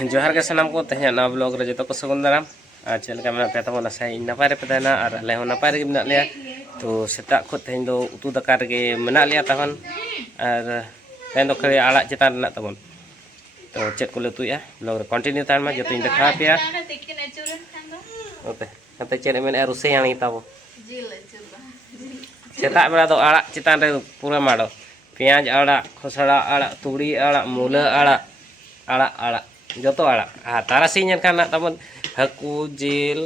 जोहार के सामान को तेज ना ब्लॉग रे जो को सगुन दाराम और चल का मैं पे तबन आशा नपाय रे पेना और आले हो नपाय रे मेना लिया तो सेता खो तेज दो उतु दाका रे मेना लिया तहन और तेज दो खरे आड़ा चेतान ना तबन तो चेक को लुतुया ब्लॉग रे कंटिन्यू तान मा जतो इन देखा पिया ओते हते चेन मेन रुसे आनी ताबो सेता बेला दो आड़ा चेतान रे पूरा माड़ो पेंयाज आड़ा खसड़ा आड़ा तुड़ी आड़ा मूला आड़ा आड़ा आड़ा जो तो आड़ा तारासी खाना तबन हाकू जिल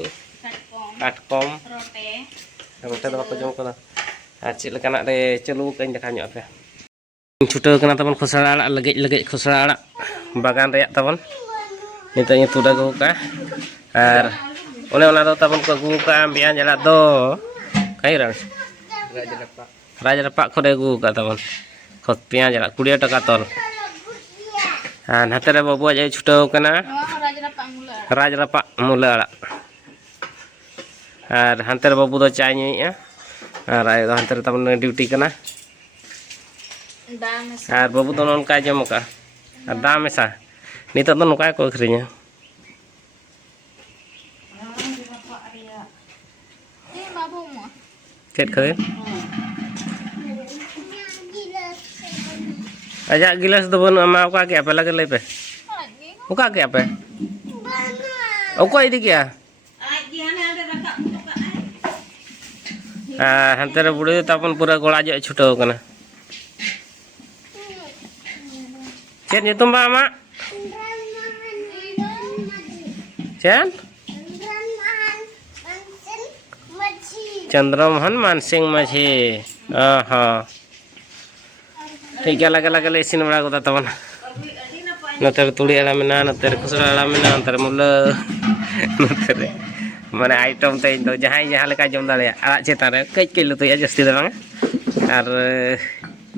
काटकम रोटे तो बाको जम कना चेक लेकाना रे चलू कहीं देखा ᱧᱚᱜ पे छुटाव कना तबन खसड़ा आड़ा लगेज लगेज खसड़ा आड़ा बागान रे तबन नितो ये तुड़ा गो का और ओने ओना दो तबन को गु का पेंयाज आड़ा दो कहीं राज रपा खोरे गु का तबन पेंयाज आड़ा 20 टाका तल हाते रे बाबू आज छुटाव कना राज रपा मूला आड़ा और हाते रे बाबू दो चाय ᱧᱩᱭᱮᱜᱼᱟ और आय हाते रे तबन ड्यूटी कना और बाबू दो नोनका जम का और दाम मेसा नितो दो नोका को अखरिña चेत खरे आजा गिलास दो बन अमा ओका के पे लगे ले पे ओका के पे ओको इदी क्या हांते रे बुढ़ी तपन पूरा गोड़ा जो छुटाव कना चेत नितुम बा अमा चेन चंद्रमोहन मानसिंह माझी हाँ ठीक है लगे लगे ले इसिन बड़ा गोदा तबन नते तुड़ी आड़ा मेना नते खुसरा आड़ा मेना नते मूला नते माने आइटम तेज दो जहां जहां लेका जम दाड़े आड़ा चेतान रे कई कई लुतुया जस्ती दो बांग और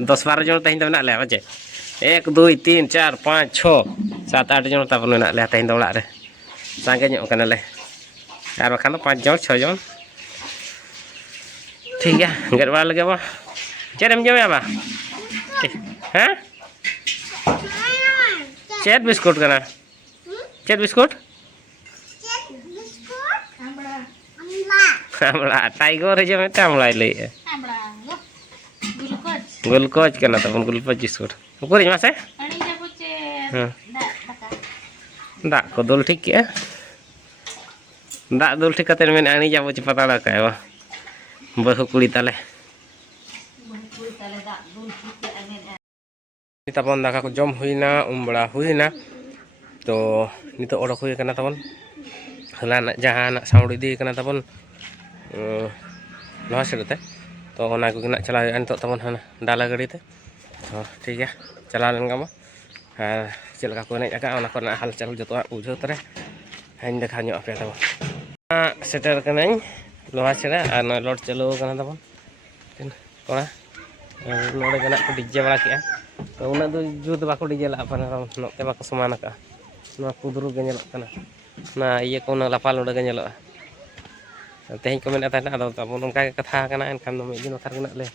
10-12 जन तेज दो मेना ले बचे 1 2 3 4 5 6 7 8 जन तबन मेना ले तेज दो ओड़ा रे सांगे ᱧᱚᱜ कना ले और बखान 5 जन 6 जन ठीक है गेट बड़ा लगे बा चेम जमे बा हाँ चेत बिस्कुट कना चेत बिस्कुट आमला टाइगर जमे आमला ले ग्लूकोज कना तबन ग्लूकोज बिस्कुट उकुरी मासे दा को दुल ठीक के दा दुल ठीक कते मेन आनी जाबो च पता दा का बहु कुड़ी ताले तबन दाका को जम हुईना बड़ा हुईना तो नितो ओडक हुई कना तबन हला जहां साउंड दी कना तबन लोहा सेडते तो ओना को ना चला नितो तबन हाना डाला गाड़ी ते तो ठीक है चला लेन गामा चल का को ने का ओना को हाल चाल जतो बुझो तरे हन देखा ᱧᱚᱜ पे तबन सेटर कनाई लोहा सेड़ा और ना लोड चलो कना तबन कोना नोडे गना को डीजे बड़ा के तो उना दो जुद बाको डीजे ला अपन नोते बाको समान का ना पुदरू गे नेलो कना ना ये को ना लापाल नोडे गे नेलो तेहन को मेना ताना अदो तबन उनका कथा कना एनखान मिद दिन थार गना ले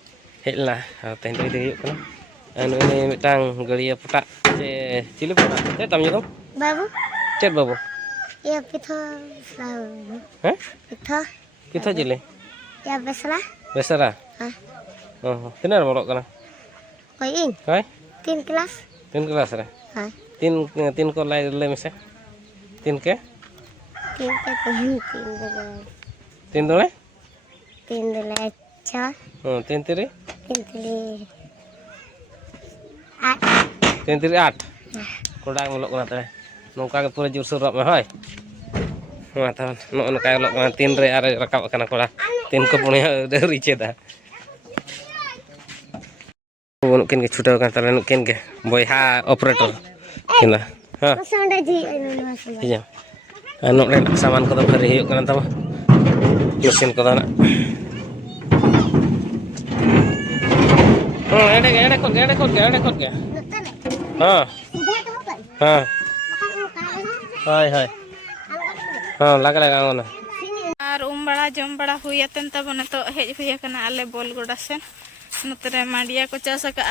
हेलना तेहन तो इदि हुयुक कना नुनी मिटांग गड़िया पटा से चिली पटा ते तम जो बाबू चेत बाबू ये पिथो हैं पिथो चिली या बेसरा हां तीन बोलो कना कोई इन हाय 3 क्लास रे हां 3 को ले में से 3 के 3 दो 4 3 3 8 कोडा बोलो कना ते नोका के पूरा जोर सोर में होय मा था नो नोका बोलो कना 3 रे आरे रकाब कना कोडा 3 को पुणे देरी चेदा नुकिन के छुटाव kan tala नुकिन के बोयहा ऑपरेटर किना हां संडे जी iya anu ren saman ko bari huyuk kana tama mesin ko na ede kot हां हां हाय हाय हां लगा ना और बड़ा जम बड़ा हुई तब तो हेज हुई आले बोल गोड़ा से मांडिया को चाष का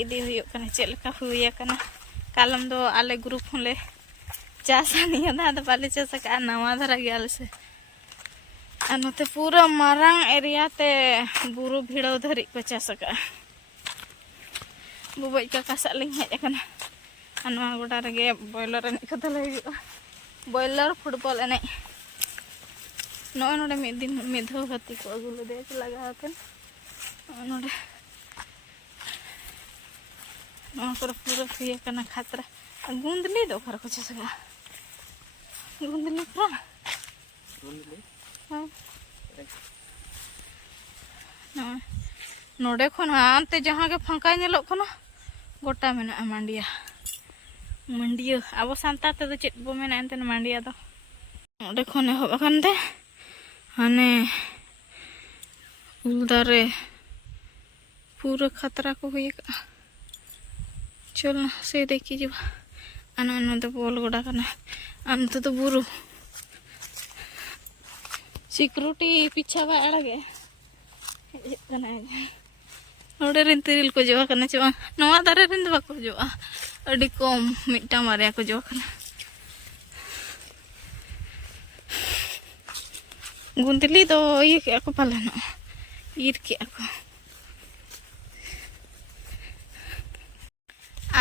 इदी चलका हुई कालम दो आले ग्रुप होले चासा निया दा आदो बाले चासा का नवा धरा गया से और नोते पूरा मारांग एरिया ते बुरु भिड़ो धरी को चासा का बुबई का कासा लिंग हेज अकना अनवा गोटा रगे बॉयलर एने कथा लगे बॉयलर फुटबॉल एने नो नोडे मिद दिन मिद हो गति को अगुल दे लगा हकन नोडे नो पर पूरा फिया कना खतरा गुंदली दो खर को चसगा गुंदली प्रा गुंदली हां नोडे खन आनते जहां के फंका नेलो खना गोटा मेना मांडिया मंडिया अब सांता ते दो चेत बो मेना एंते मांडिया दो नोडे खन हो बखनते हाने उलदारे पूरा खतरा को हुई का चल ना से देखी जब अना तो बोल गोड़ा करना अन तो बुरु सिक्योरिटी पीछा बा अड़गे नोडे रिन तिरिल को जोआ करना चवा नवा दारे रिन बा को जोआ अडी कम मिटा मारे को जोआ करना गुंदली तो ये क्या को पालन ईर क्या को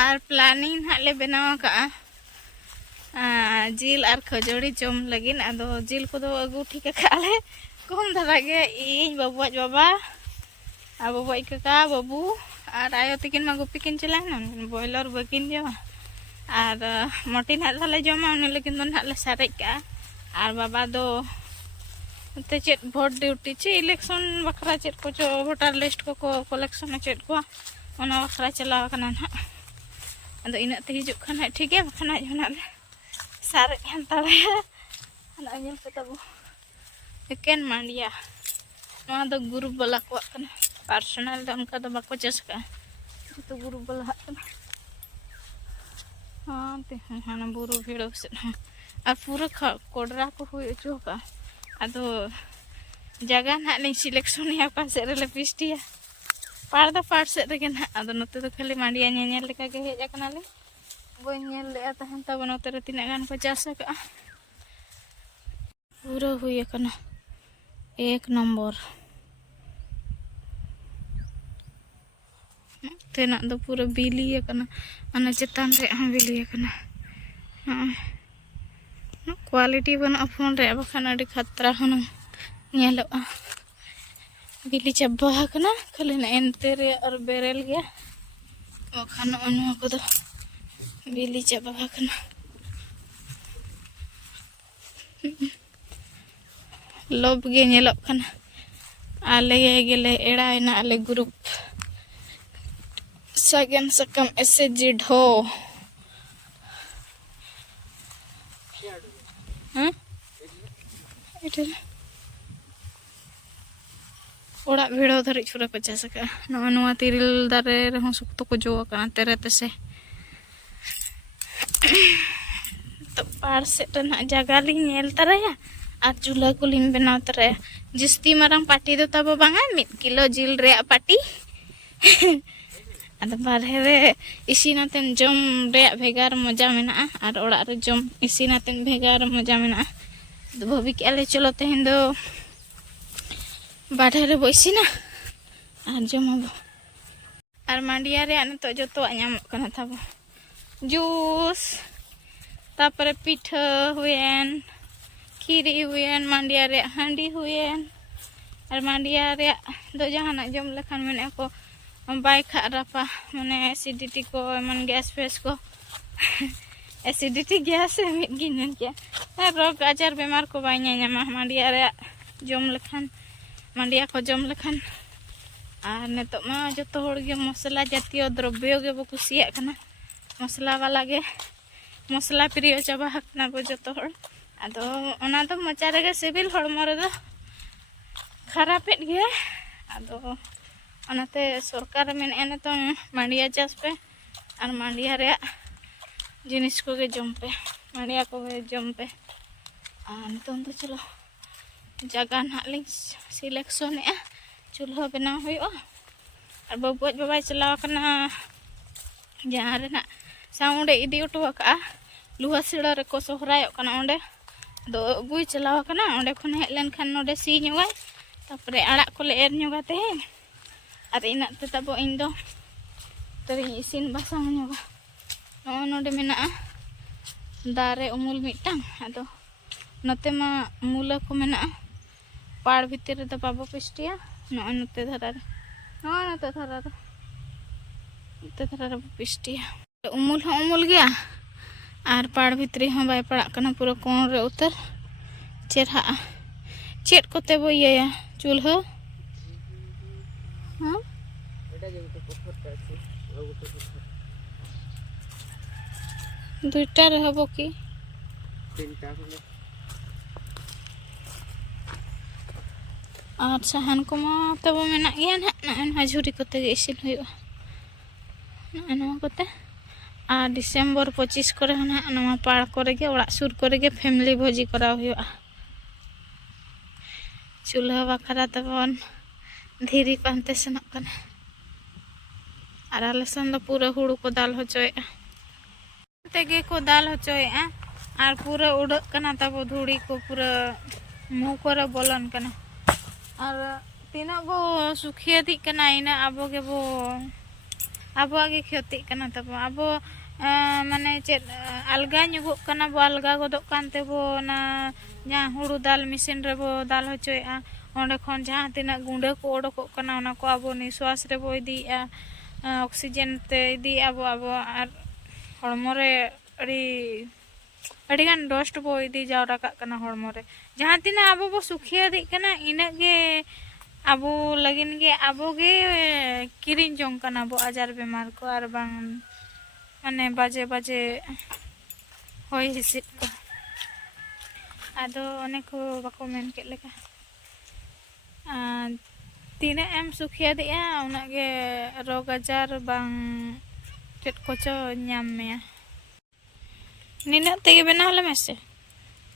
और प्लानिंग हाले बनावा का जिल और खजोड़ी जम लगिन आदो जिल को दो अगु ठीक काले कम धरा गे इन बाबू बाबा आ बाबू काका बाबू और आयो तकिन मा गुपी किन चला बॉयलर बकिन जो और मोटी नाले जमा उन लेकिन दो नाले सारे का और बाबा दो ते चेत भोट ड्यूटी चे इलेक्शन बखरा चेत को जो वोटर लिस्ट को कलेक्शन चेत को ओना बखरा चला कना ना अदो इना ते हिजुक खाना ठीक है बखना जना सारे हंताड़े अना अञल पे तबो एकेन मांडिया नवा दो ग्रुप वाला को कना पर्सनल दो उनका दो बाको चसका तो ग्रुप वाला कना हां ते हाना बुरु भिड़ो से और पूरा कोडरा को हुई जो का अदो जगह ना नहीं सिलेक्शन या का से रे पिस्टिया पाड़ से रे ना अदो नते तो खाली मांडिया नेल लेका के हेज अकना ले बो नेल ले तहन तब नते रे तिना गान को चास का पूरा हुई अकना एक नंबर तेना दो पूरा बिली अकना अना चेतान रे हम बिली अकना क्वालिटी बना फोन रे बखान अडी खतरा हन नेलोआ बिली चब्बा हकना खाली ना एनते रे और बेरेल गया बखान अनु को दो बिली चब्बा हकना लोब गे नेलो कना आले गेले एड़ायना आले ग्रुप सगन सकम एसएजी ढो हाँ इधर ओड़ा भिड़ो धरी छुरा को चास का नवा तिरिल दारे रहो सुक्तो को जो कना तेरे तसे तो पार से तना जगह ली नेल तरया और चूल्हा को लिन बनाव तरया जिस्ती मारंग पार्टी दो तब बांगा 1 किलो जिल रे पार्टी अद बारहे रे इसिनातेन जम रे भेगार मजा मेना और ओड़ा रे जम इसिनातेन भेगार मजा मेना तो भाभी के आले चलो तेहन दो बारहे रे बइसिना और जम अब और मांडिया रे तो जो आम तब जूस तापर पिठा हुएन खीरी हुएन मांडिया रे हांडी हुएन और मांडिया रे दो जहाना जम लेखान मेने को बाय खरापा माने एसिडिटी को मन गैस फेस को एसिडिटी गैस मिगिन के रोग आजार बेमार को बाय ᱧᱟᱢᱟ मांडिया रे जम लेखान मांडिया को जम लेखान और नितो मा जतो होड़ गे मसला जातीय द्रव्य गे बो कुसिया कना मसला वाला गे मसला प्रिय चाबा हकना बो जतो होड़ आदो ओना दो मचा रे सिविल हड़मो रे दो खरापेट गे आदो ओनाते सरकार मेने तो मांडिया चास पे और मांडिया रे जिनिस को गे जम पे मांडिया को गे जम पे नितों तो चलो जगह ना लिंग सिलेक्शन ए चूल्हा बनाव हुई और बाबू बाबा चलाव कना जहाँ रे ना साउंडे इदी उठो का लुहा सिड़ा रे को सोहरायो कना ओंडे दो अगुई चलाव कना ओंडे खन हेज लेन खान नोडे सी ᱧᱚᱜᱟᱭ तापरे आड़ा कोले एर ᱧᱚᱜᱟ तेहेन आर इना ते तबो इन दो तरी इसिन बासांग ᱧᱚᱜᱟ नो नोडे मेना दारे उमुल मिटांग आदो नते मा मूला को मेना पाड़ भीतर रे बाबो पिस्टिया नो नते धरा रे नो नते धरा रे पिस्टिया उमुल गया और पाड़ भितरी हाँ बै पड़ा पूरा कोण रे उतर चेहरा चेट कोते बो इया चूल्हा हाँ दुईटा रे हबो की और साहन को मा तब मेना गया ना झुरी कोते गे इसिन हुआ ना कोते और डिसेम्बर 25 करे ना पाड़ करे ओड़ा सुर करे फैमिली भोजी करा हुआ चूल्हा बखरा तबन धीरी पानते सेनक कना और आले सन दो पूरा हुड़ू को दाल होचोएआ तेगे को दाल होचोएआ और पूरा उड़क कना तब धूड़ी को पूरा मुँह करे बोलन कना और तीना बो सुखिया दी कना इना आबो के बो आबो आगे क्षति कना तब आबो माने चेत अलगा ᱧᱚᱜᱚᱜ कना बो अलगा गोदोग कानते बो ना जहाँ हुड़ू दाल मिसिन रे बो दाल होचोएआ ओंडे खन जहाँ तिना गुंडे को ओडोकोग कना ओना को आबो निश्वास रे बो इदीआ ऑक्सीजन ते इदी आबो आर हड़मो रे अड़ी गान डस्ट बो इदी जावरा काग कना हड़मो रे जहाँ तिना आबो बो सुखिया दी कना इना गे आबो लगिन गे आबो गे किरिन जोंग कना बो आजार बेमार को आर बांग माने बाजे बाजे होय हिसिद को आदो अने को बाको मेन के लेका तीना एम सुखिया दिया उना गे रोग आजार बांग चेत कोचो ᱧᱟᱢ मेया निना तेगे बेना हले मेसे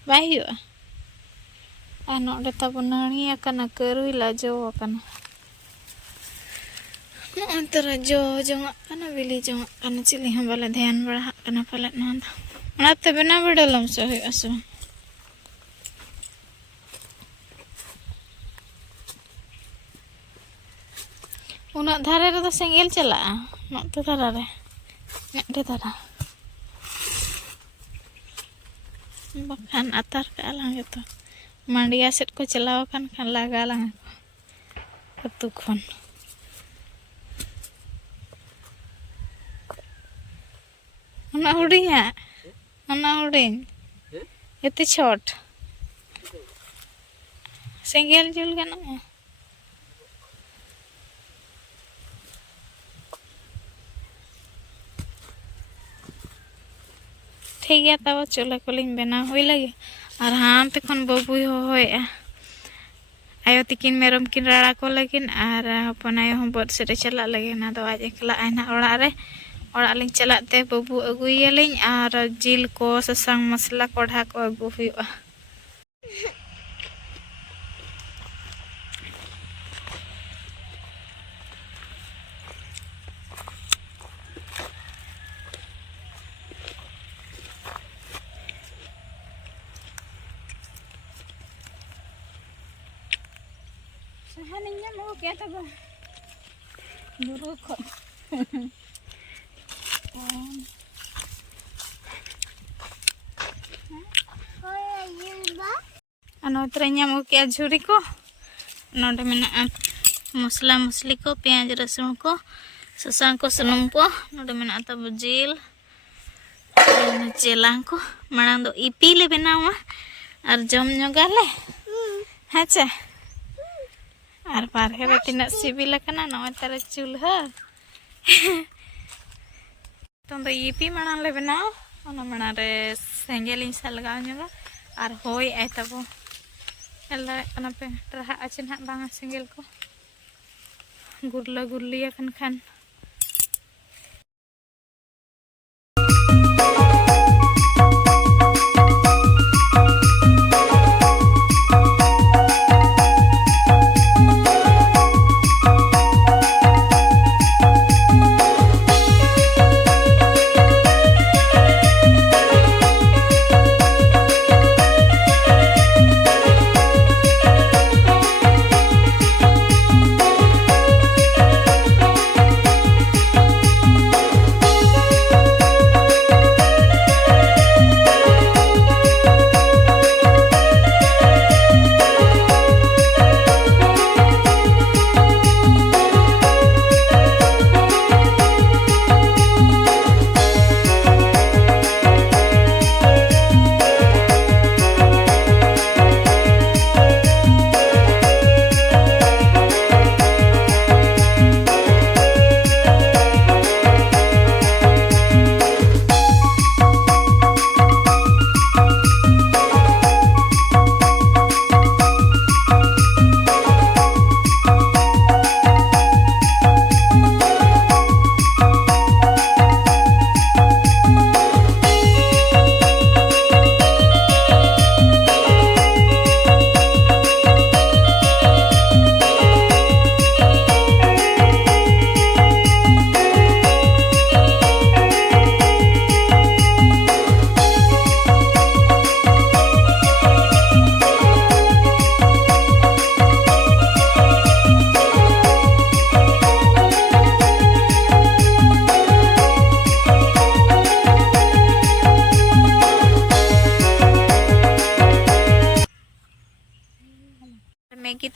बाय हुआ आ नोडे तब नाणिया कना करुई ला जो कना अंतरा जो जोंगा कना बिली जोंगा कना चिली हम बाला ध्यान बड़ा कना पलट ना ओनाते बेना बडलम से होय असो उना धारे रे तो सेंगेल चला नोते धारा रे नेटे धारा बखान आतार का लांगे तो मांडिया सेट को चलाव खान लगा लांगे अतु खन ओना हुडिंग एते छोट सेंगेल जुल गाना ठीक है तब चूल्हा को बना हुई लगे और हाँ पे खन बबू होया आयो तिकिन मेरम किन राड़ा को लगिन और हपन आयो हम बद से चला लगे ना तो आज एकला आना ओड़ा रे ओड़ा लिंग चलाते बबू अगुयलिंग और जिल को ससांग मसला कोढ़ा को अगु हुआ Haninya mau kayak apa? Buruk kok. Ano trennya mau kayak juri ko. Node mena mosla mosli ko, पियाज रसुन को, ससांग को सनम को, नोडे मना तब जिल, चेलांग को, मड़ांग दो इपी ले बनावा, और जम ᱧᱚᱜᱟᱞᱮ ᱦᱮᱸᱪᱮ और बारहे रे तीना सिबिल कना नय तारे चूल्हा तो इपी मणा ले बनाओ ओना मणा रे सेंगेल इन सलगाव ᱧᱚᱜᱟ और होय आय तबो एला कना पे रहा आछन हा बांगा सेंगेल को गुरला गुरलिया खान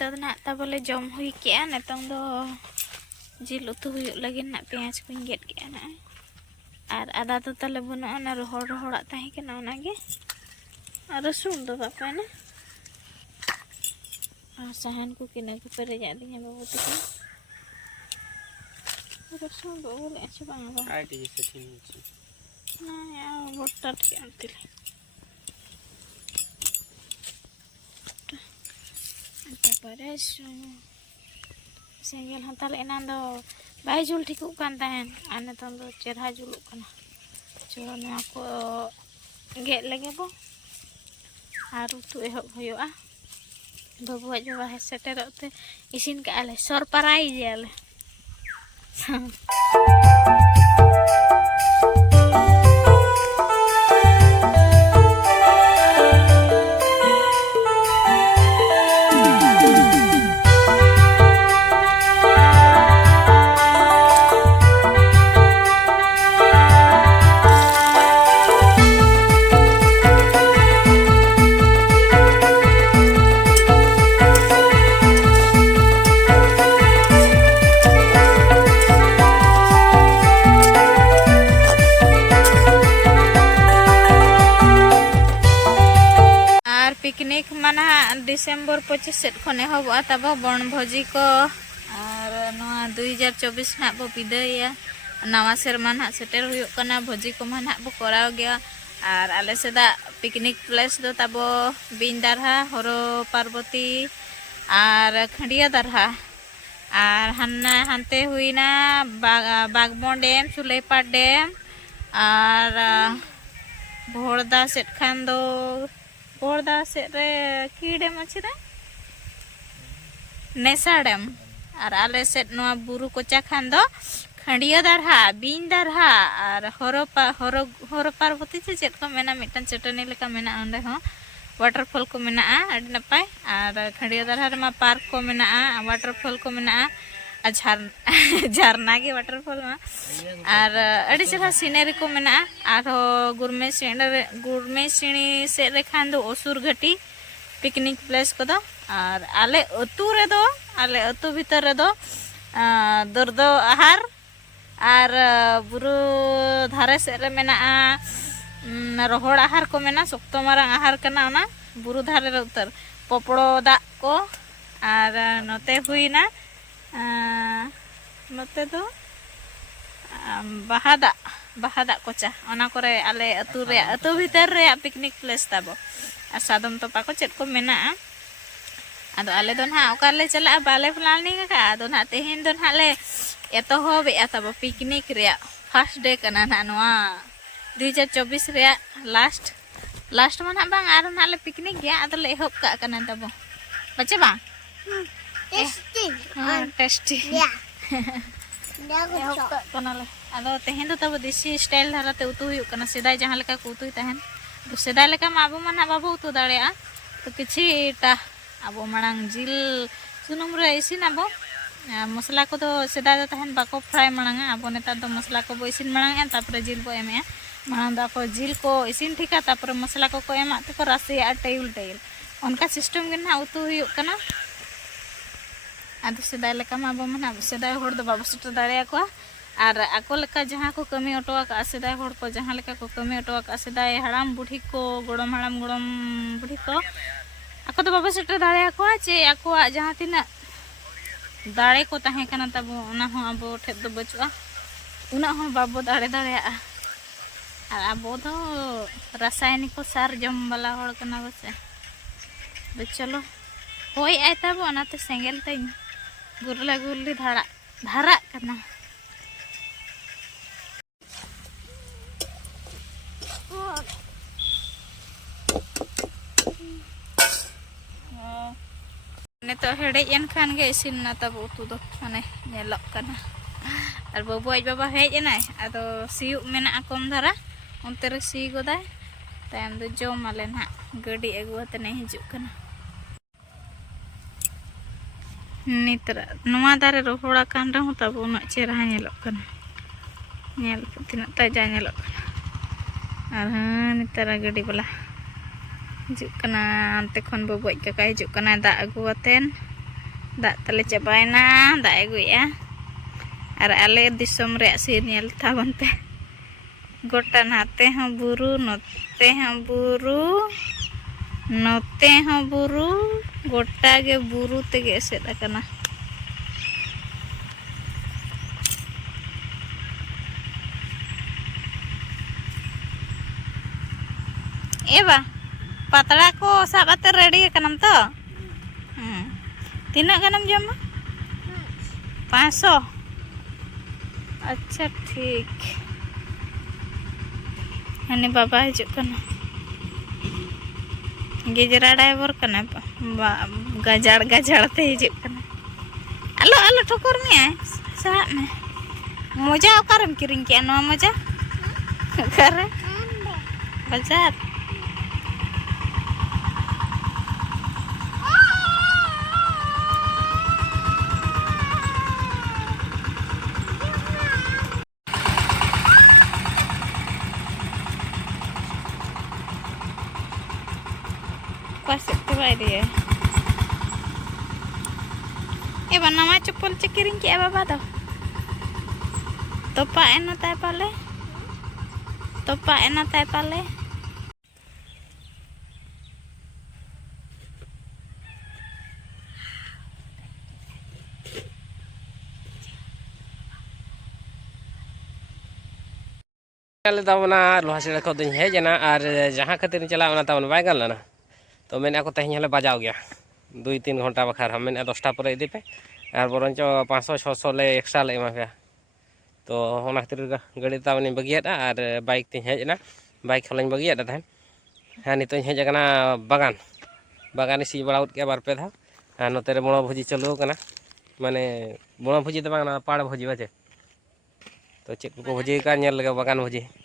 नितो ना ताबले जम हुई के नितों दो जिल उतु हुयुक लगी ना पेंयाज कुछ गेट के ना और आदा तो तले बुना ना रोहड़ रोहड़ा ताहे के ना ओनागे और रसून दो बापा ना और सहन को किने को पेरे जाती है बाबू तक रसून दो बोले अच्छा बांगा आई टी जैसे चीनी ना यार बोटा के आंटी तापरे सेंगेल हंताल एनान दो बाय जुल ठिकुक कान ताहेन आर नितों दो चेहरा जुलुक कना चलो नवा को गेट लगे बो आर उतु एहब हुयुआ बाबुआ जो बाहे सेटेरोते इसिन का आले सर पराई जे आले पिकनिक मना डिसेम्बर 25 सेट खने हबा तब बनभोजी को और 2024 ना बो विदाया नवा सेरमा ना सेटर हुयुक कना भोजी को ना बो कराव गया और आले सेदा पिकनिक प्लेस दो तब बिंदारहा हरो पार्वती और खंडिया दारहा और हन्ना हंते हुईना बागबों डैम सुलेपा डैम और भोरदा सेट खान दो भोरदा सेट रे की डैम अच्छे रे नेसा डैम और आले सेट नवा बुरु कोचा खान दो खंडिया दारहा बिन दारहा और हरो पार्वती से चेट को मेना मिटन चटनी लेका मेना ओंडे हो वाटरफॉल को मेना अडी नपाय और खंडिया दारहा रे मा पार्क को मेना वाटरफॉल को मेना झरना के वाटरफॉल में और अड़ी चेहरा सीनरी को मेना और गुरमे सीणी से रेखान दो असुर घाटी पिकनिक प्लेस को दो और आले अतु रे दो आले अतु भीतर रे दो दर्दो आहार और बुरु धारे से रे मेना रोहड़ आहार को मेना सोक्तो मारंग आहार कना ओना बुरु धारे रे उतर पोपड़ो दा को और नोते हुईना नोते दो बाहादा कोचा ओना करे आले अतु रे अतु भीतर रे पिकनिक प्लेस ताबो आ सादम तोपा को चेट को मेना आदो आले दो ना ओकाले चला बाले प्लानिंग का आदो ना तेहेन दो ना ले एतोहब ताबो पिकनिक रे फर्स्ट डे कना ना नवा 2024 रे लास्ट माना बांग आरो ना ले पिकनिक गया आदो ले एहब का कना ताबो बच्चे बा टेस्टी या आदो तेहेन दो तब देसी स्टाइल धाराते उतु हुयुक कना सेदाय जहां लेका को उतुई तहन तो सेदाय लेका मा आबो माना बाबू उतु दाड़ेया तो किछिटा आबो मांग जिल सुनुम रे इसिन आबो मसला को तो सेदाय दो तहन बाको फ्राई मांगा आबो नेता दो मसला को बो इसिन मांगा तापरे जिल बो एमे मांग दा को जिल को इसिन ठिका तापरे मसला को एमा ते को रासिया टेल उनका सिस्टम के ना उतु हुयुक कना आदो सेदाय लेका मा आबो माना सेदाय होड़ दो बाबू सुट दाड़ेया को और आको लेका जहाँ को कमी अटवा का सेदाय होड़ को जहाँ लेका को कमी अटवा का सेदाय हड़ाम बुढ़ी को गोड़म हड़ाम गोड़म बुढ़ी को आको तो बाबा सेटर दाड़े को चे आको जहाँ तीना दाड़े को ताहे कना तब ओना हो आबो ठे दो बचुआ उना हो बाबो दाड़े और आबो दो रासायनिक सार जम वाला होड़ कना बसे तो चलो होय आय तब ओनाते सेंगेल तई गुरला गुरली धारा कना तो हेडेन खान गे इसिन ना तब उतु दो माने नेलक कना और बाबू आज बाबा हेजना आदो सियुक मेना कम धारा उनते रे सी गोदाय तायम दो जम आले ना गाड़ी अगुआते ने हिजुक कना नितरा नवा दारे रोहड़ा कान रहू तब उना चेहरा नेलक कना नेल तिना ताजा नेलक कना और नितरा गाड़ी वाला हिजुक कना अंते खन बाबू आज काका हिजुक कना दा अगुआतेन दाग तले चाबायना दाग एगुया और आले दिसम रे सीन नेल ताबन पे गोटा नाते हों बुरु नोते हों बुरु नोते हों बुरु गोटा गे बुरु तेगे एसेद अकना एबा पतड़ा को साबाते रेडी कनम तो तीना गनम जमा 500 अच्छा ठीक हने बाबा हिजुक कना गिजरा ड्राइवर कना गजाड़ गजाड़ ते हिजुक कना आलो आलो ठोकर में साहब में मोजा ओकारम किरिंग के नो मोजा करे बाजार dia. Eba nama cepol cekiring ki eba to. Topa ena tai pale. Topa ena tai pale. Kali tabona loha sira ko din hejana ar jahan khatir chala ona tabon bai galna na तो मैंने आपको तही हले बजाओ गया 2-3 घंटा बखार हम मैंने 10टा पर इदी पे और बरंच 500-600 ले एक्स्ट्रा ले एमा पे तो होना खातिर गाड़ी तावनी बगियादा और बाइक तीन हेजना बाइक हलኝ बगियादा था हां नितो हेजना बागान बागान सी बड़ा उठ के बार पे था हां नोते रे बणो भुजी चलो कना माने बणो भुजी तो बागान पाड़ भुजी बाजे तो चेक को भुजी का नेल लगे बागान भुजी